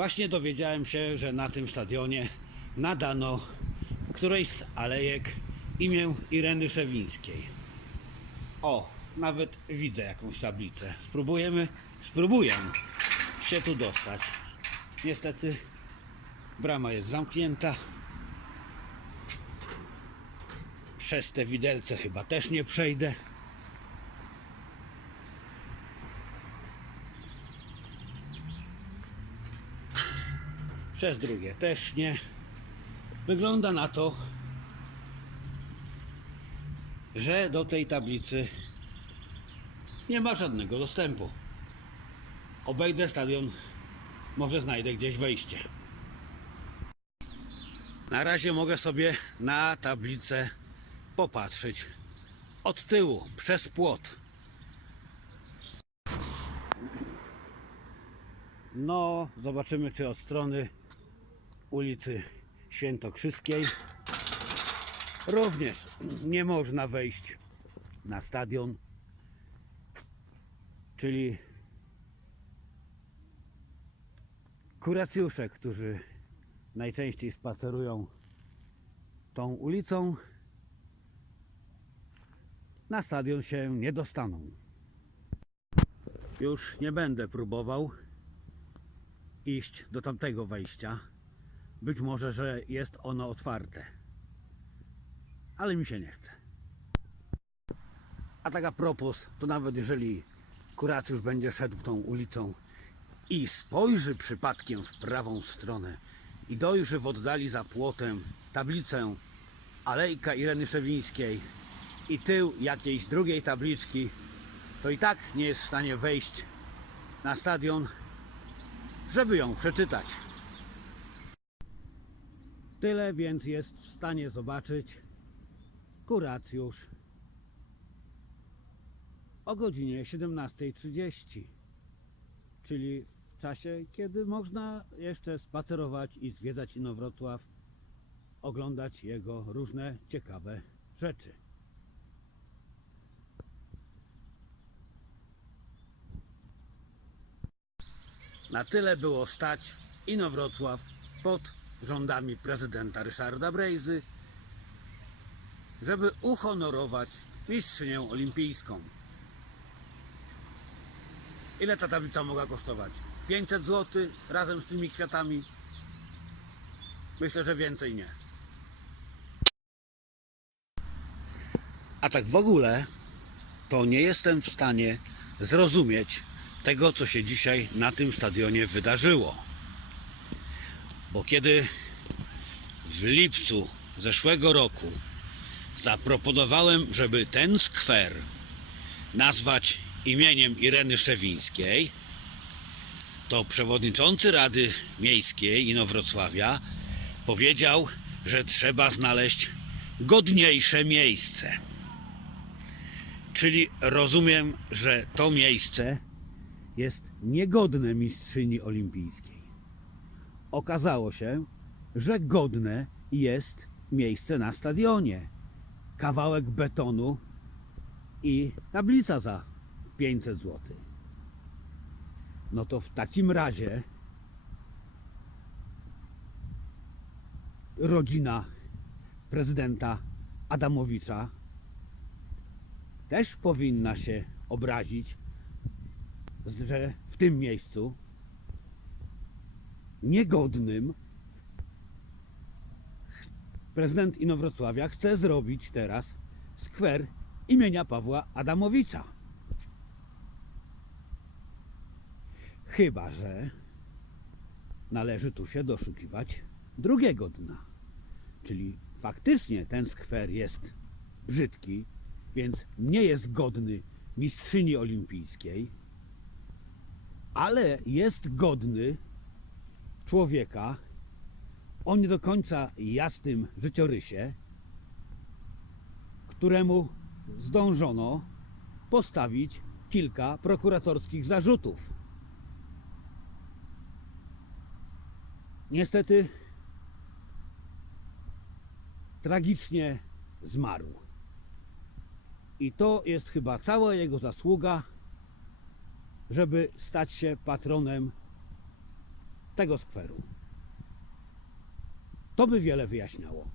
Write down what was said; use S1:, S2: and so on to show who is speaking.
S1: Właśnie dowiedziałem się, że na tym stadionie nadano którejś z alejek imię Ireny Szewińskiej. O, nawet widzę jakąś tablicę. Spróbujemy, spróbuję się tu dostać. Niestety brama jest zamknięta. Przez te widelce chyba też nie przejdę. Przez drugie też nie. Wygląda na to, że do tej tablicy nie ma żadnego dostępu. Obejdę stadion, może znajdę gdzieś wejście. Na razie mogę sobie na tablicę popatrzeć od tyłu, przez płot. No, zobaczymy, czy od strony ulicy Świętokrzyskiej również nie można wejść na stadion, czyli kuracjusze, którzy najczęściej spacerują tą ulicą, na stadion się nie dostaną. Już nie będę próbował iść do tamtego wejścia. Być może, że jest ono otwarte. Ale mi się nie chce. A tak a propos, to nawet jeżeli kuracjusz będzie szedł tą ulicą i spojrzy przypadkiem w prawą stronę i dojrzy w oddali za płotem tablicę Alejka Ireny Szewińskiej i tył jakiejś drugiej tabliczki, to i tak nie jest w stanie wejść na stadion, żeby ją przeczytać. Tyle więc jest w stanie zobaczyć kuracjusz o godzinie 17.30, czyli w czasie, kiedy można jeszcze spacerować i zwiedzać Inowrocław, oglądać jego różne ciekawe rzeczy. Na tyle było stać Inowrocław pod rządami prezydenta Ryszarda Brejzy, żeby uhonorować mistrzynię olimpijską. Ile ta tablica mogła kosztować? 500 zł razem z tymi kwiatami? Myślę, że więcej nie. A tak w ogóle, to nie jestem w stanie zrozumieć tego, co się dzisiaj na tym stadionie wydarzyło. Bo kiedy w lipcu zeszłego roku zaproponowałem, żeby ten skwer nazwać imieniem Ireny Szewińskiej, to przewodniczący Rady Miejskiej Inowrocławia powiedział, że trzeba znaleźć godniejsze miejsce. Czyli rozumiem, że to miejsce jest niegodne mistrzyni olimpijskiej. Okazało się, że godne jest miejsce na stadionie. Kawałek betonu i tablica za 500 zł. No to w takim razie rodzina prezydenta Adamowicza też powinna się obrazić, że w tym miejscu niegodnym prezydent Inowrocławia chce zrobić teraz skwer imienia Pawła Adamowicza. Chyba, że należy tu się doszukiwać drugiego dna. Czyli faktycznie ten skwer jest brzydki, więc nie jest godny mistrzyni olimpijskiej, ale jest godny człowieka o nie do końca jasnym życiorysie, któremu zdążono postawić kilka prokuratorskich zarzutów. Niestety tragicznie zmarł. I to jest chyba cała jego zasługa, żeby stać się patronem tego skweru. To by wiele wyjaśniało.